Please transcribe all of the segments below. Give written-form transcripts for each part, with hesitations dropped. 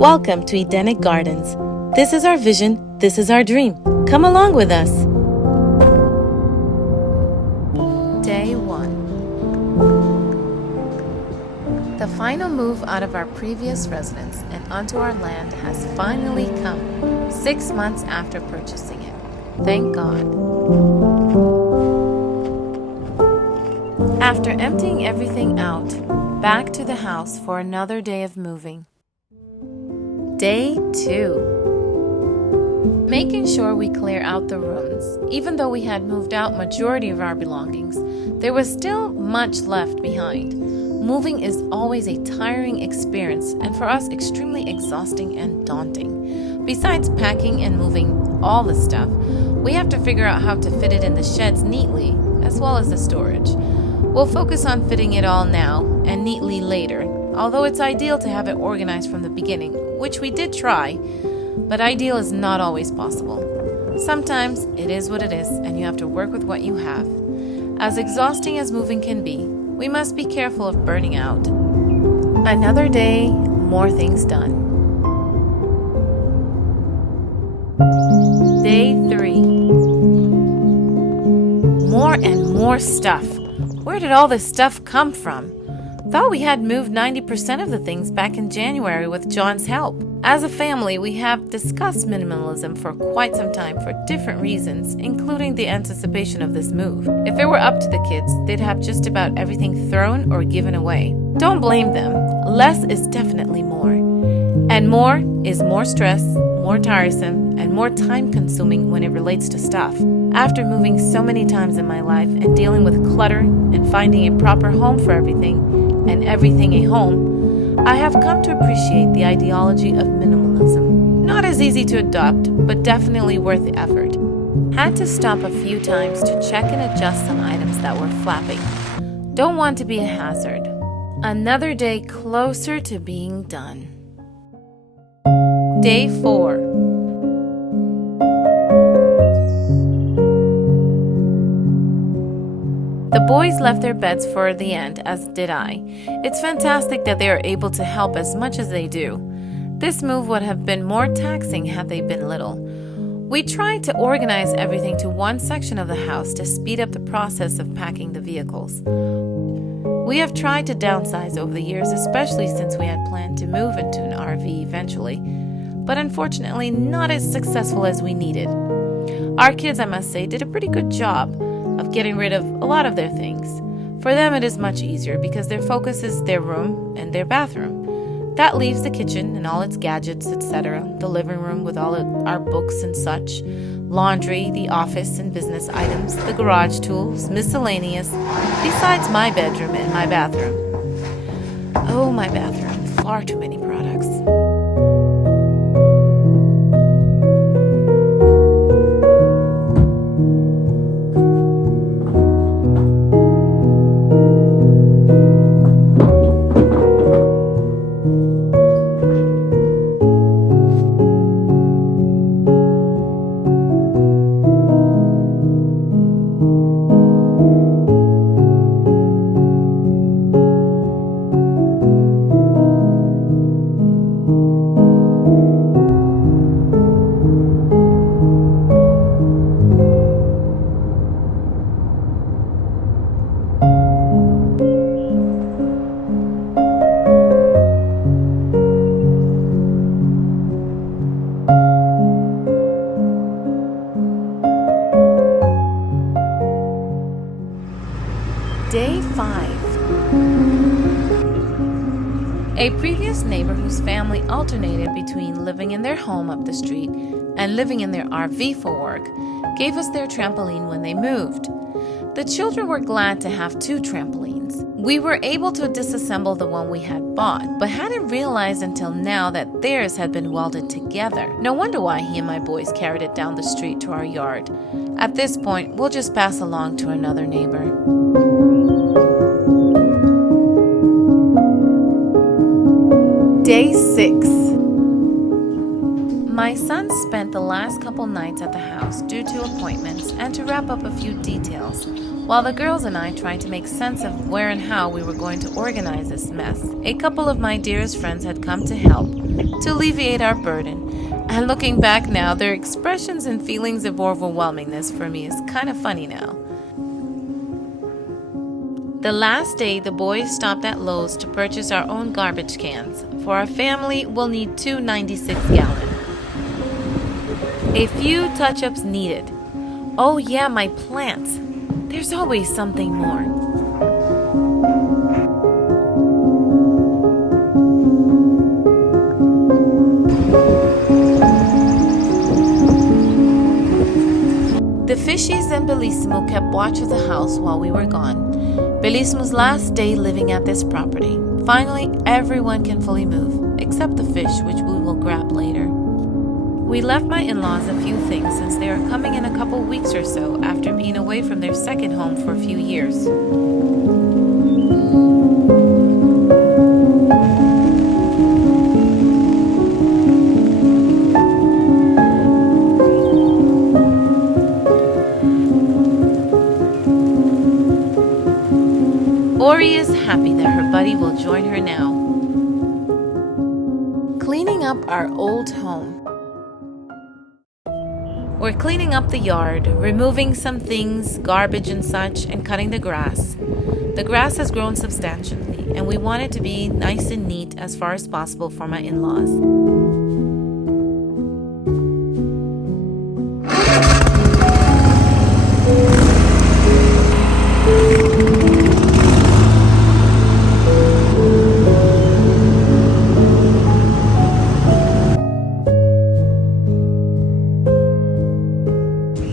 Welcome to Edenic Gardens. This is our vision, this is our dream. Come along with us. Day 1. The final move out of our previous residence and onto our land has finally come, 6 months after purchasing it. Thank God. After emptying everything out, back to the house for another day of moving. Day 2. Making sure we clear out the rooms. Even though we had moved out majority of our belongings, there was still much left behind. Moving is always a tiring experience and for us extremely exhausting and daunting. Besides packing and moving all the stuff, we have to figure out how to fit it in the sheds neatly, as well as the storage. We'll focus on fitting it all now and neatly later, although it's ideal to have it organized from the beginning, which we did try, but ideal is not always possible. Sometimes it is what it is, and you have to work with what you have. As exhausting as moving can be, we must be careful of burning out. Another day, more things done. Day 3. More and more stuff. Where did all this stuff come from? Thought we had moved 90% of the things back in January with John's help. As a family, we have discussed minimalism for quite some time for different reasons, including the anticipation of this move. If it were up to the kids, they'd have just about everything thrown or given away. Don't blame them. Less is definitely more. And more is more stress, more tiresome, and more time-consuming when it relates to stuff. After moving so many times in my life and dealing with clutter and finding a proper home for everything, and everything a home, I have come to appreciate the ideology of minimalism. Not as easy to adopt, but definitely worth the effort. Had to stop a few times to check and adjust some items that were flapping. Don't want to be a hazard. Another day closer to being done. Day 4. The boys left their beds for the end, as did I. It's fantastic that they are able to help as much as they do. This move would have been more taxing had they been little. We tried to organize everything to one section of the house to speed up the process of packing the vehicles. We have tried to downsize over the years, especially since we had planned to move into an RV eventually, but unfortunately not as successful as we needed. Our kids, I must say, did a pretty good job of getting rid of a lot of their things. For them it is much easier because their focus is their room and their bathroom. That leaves the kitchen and all its gadgets, etc., the living room with all of our books and such, laundry, the office and business items, the garage tools, miscellaneous, besides my bedroom and my bathroom. Oh, my bathroom, far too many products. Day 5. A previous neighbor whose family alternated between living in their home up the street and living in their RV for work gave us their trampoline when they moved. The children were glad to have 2 trampolines. We were able to disassemble the one we had bought, but hadn't realized until now that theirs had been welded together. No wonder why he and my boys carried it down the street to our yard. At this point, we'll just pass along to another neighbor. Day 6. My son spent the last couple nights at the house due to appointments and to wrap up a few details, while the girls and I tried to make sense of where and how we were going to organize this mess. A couple of my dearest friends had come to help, to alleviate our burden, and looking back now, their expressions and feelings of overwhelmingness for me is kind of funny now. The last day, the boys stopped at Lowe's to purchase our own garbage cans. For our family, we'll need two 96-gallon. A few touch-ups needed. Oh yeah, my plants. There's always something more. The Fishies and Bellissimo kept watch of the house while we were gone. Bellissimo's last day living at this property. Finally, everyone can fully move, except the fish, which we will grab later. We left my in-laws a few things since they are coming in a couple weeks or so after being away from their second home for a few years. Ori is happy that her buddy will join her now. Cleaning up our old home. We're cleaning up the yard, removing some things, garbage and such, and cutting the grass. The grass has grown substantially, and we want it to be nice and neat as far as possible for my in-laws.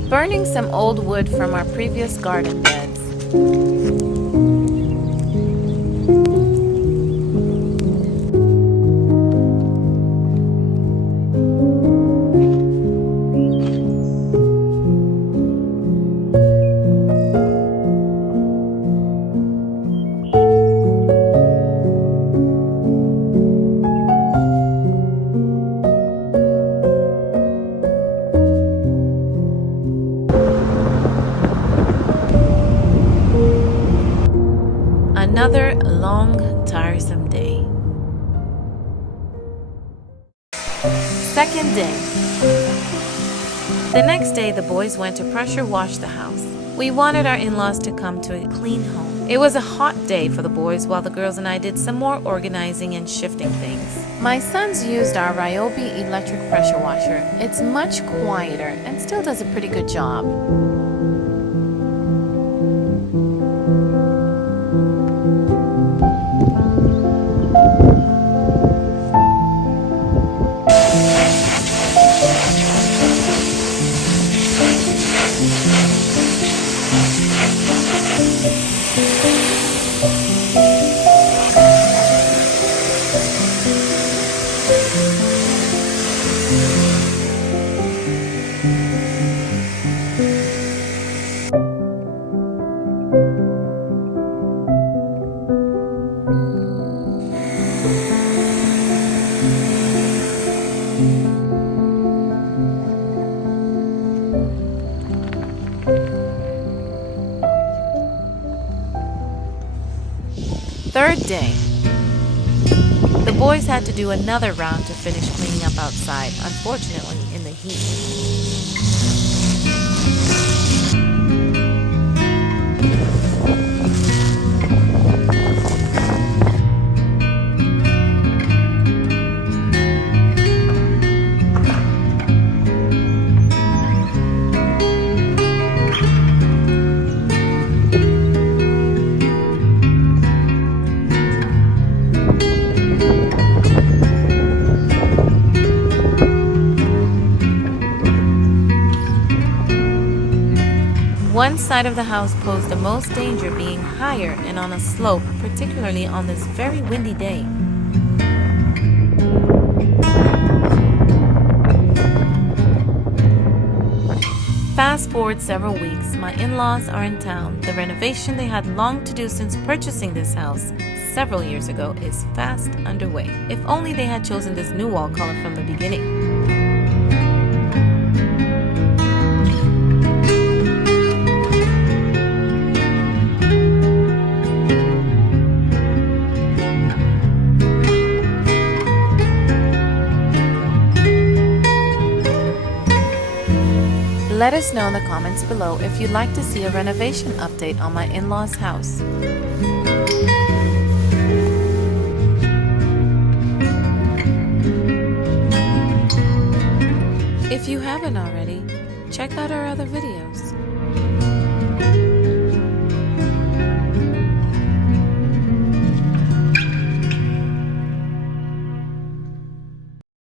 Burning some old wood from our previous garden beds. Another long, tiresome day. Second day. The next day, the boys went to pressure wash the house. We wanted our in-laws to come to a clean home. It was a hot day for the boys while the girls and I did some more organizing and shifting things. My sons used our Ryobi electric pressure washer. It's much quieter and still does a pretty good job. Third day. The boys had to do another round to finish cleaning up outside, unfortunately in the heat. One side of the house posed the most danger, being higher and on a slope, particularly on this very windy day. Fast forward several weeks, my in-laws are in town. The renovation they had long to do since purchasing this house several years ago is fast underway. If only they had chosen this new wall color from the beginning. Let us know in the comments below if you'd like to see a renovation update on my in-laws' house. If you haven't already, check out our other videos.